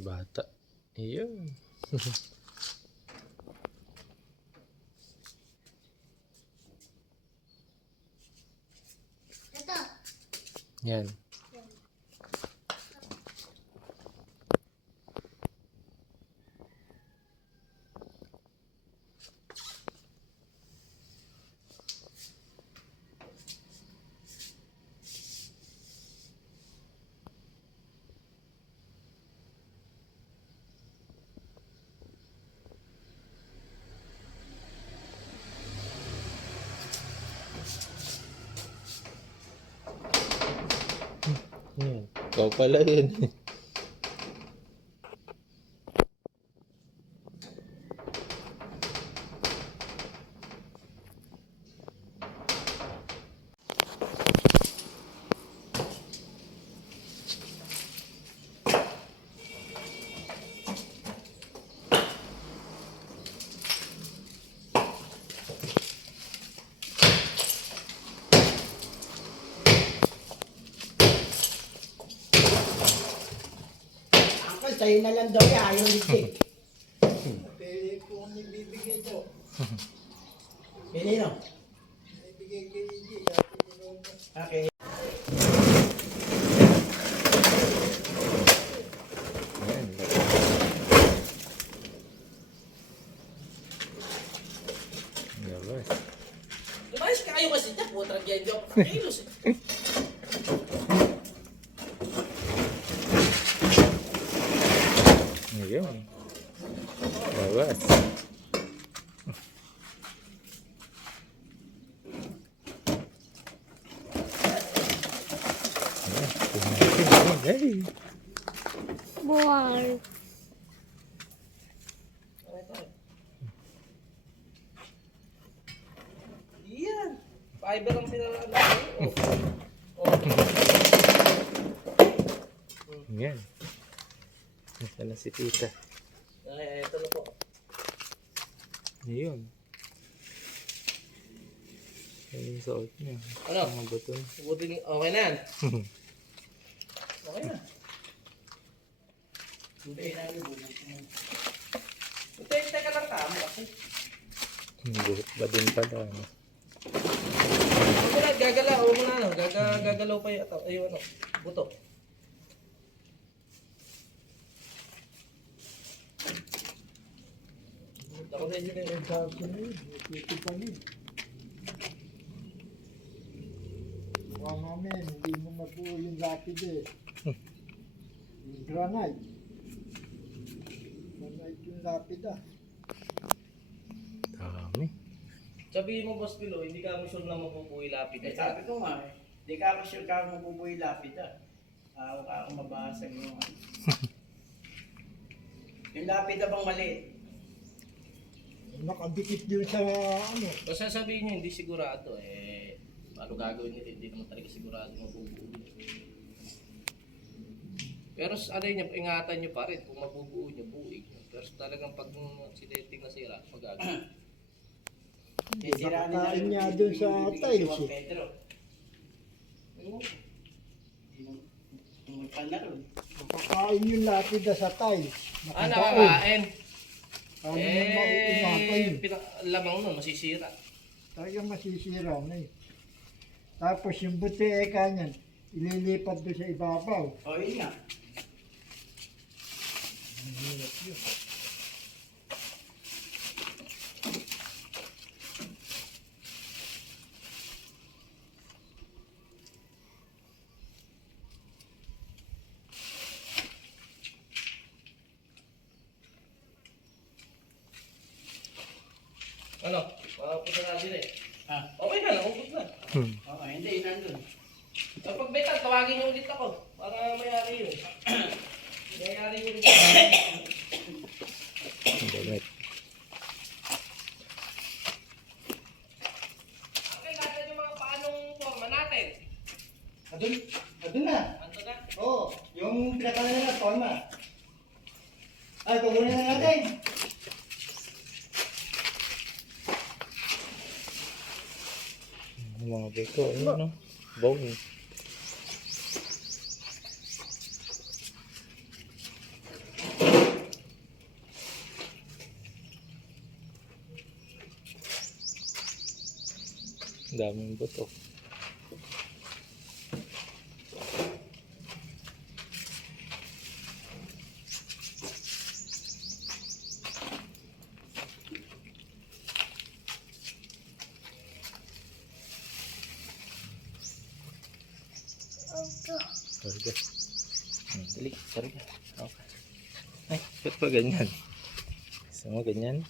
May bata. Iyon. Ito. Yan. Yan. Ikaw pala yun. Sa'yo na lang daw yan, ayaw ligdig. Pili ko kung ibibigay daw. Pili no? Ibigay kay Iggy. Okay. Labas. Lumayas ka kayo kasi dyan, putrang yan dyan. Kakilos eh. Ayun. Labas. Hey. Buwal. Yan. Fiber ang pinalalaan. Yan. Nasa na si tita. Ay, ito na po. Ayun. Ayun yung suot niya. Ano? Mga buton. Buti okay na yan. Okay na. Hindi na yung teka lang tama kasi. Buhok ba din pala? Ano? Huwag mo na, gagalaw. Huwag mo na, ano. Gagalaw pa yung ano, buto. Ako na yun yung sabi na yun. Ito pa yun. Huwag namin, hindi mo mabuo yung lapid eh. Yung granite. Granite yung lapid ah. Dami. Sabihin mo, Boss Pilo, hindi ka mo sure na mapupuwi lapid. Eh, sabi ko nga eh, di ka ako sure ka ako mabubuhay lapid ah. Ako ka ako mabasag mo. Yung lapid na bang mali? Nakadikit din sa ano. Basta sabihin nyo, hindi sigurado eh. Paano gagawin nito? Hindi naman talaga sigurado mabubuo. Pero ano yun, ingatan nyo pa rin. Kung mabubuo nyo, buuin nyo. Pero talagang pag sineting na sira, magagawin. Nakakain niya dun sa tiles eh. Pedro. Magpalaro. Nakakain yung lapid na sa tiles. Ah, Nakakain. nakakain. Ano naman mauunatan yun? Lamang nun, masisira. Talagang masisira na eh. Tapos yung buti eka niyan, ililipat doon sa ibabaw. O yun nga. Ang hirap yun. Ano? Makapunta natin eh. Ah, Okay na, nakupot na. oo, hindi, yun nandun. Kapag betal, tawagin niyo ulit ako. Para mayari yun. Mayari yun. Damit. Okay, natin yung mga paanong forma natin. Adun na. Ano na? Oo, yung pinatala na forma. Ay, kukunin na natin. Mga beko. Ano no? Bone. Daming buto. Sarga. Dali, sarga. Okay. Ay, ba't pa ganyan? Gusto mo ganyan?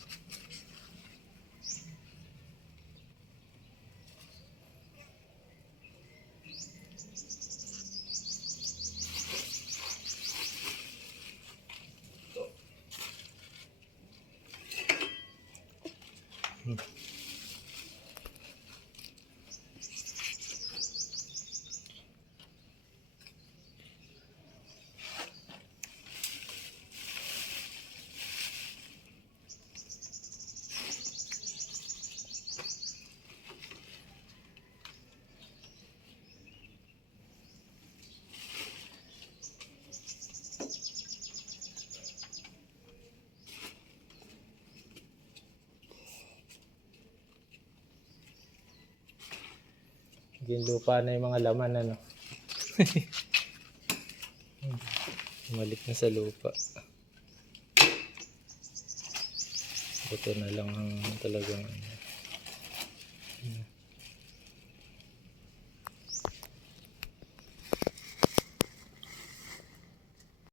Yung lupa na yung mga laman, ano. Bumalik na sa lupa. Ito na lang ang talagang ano.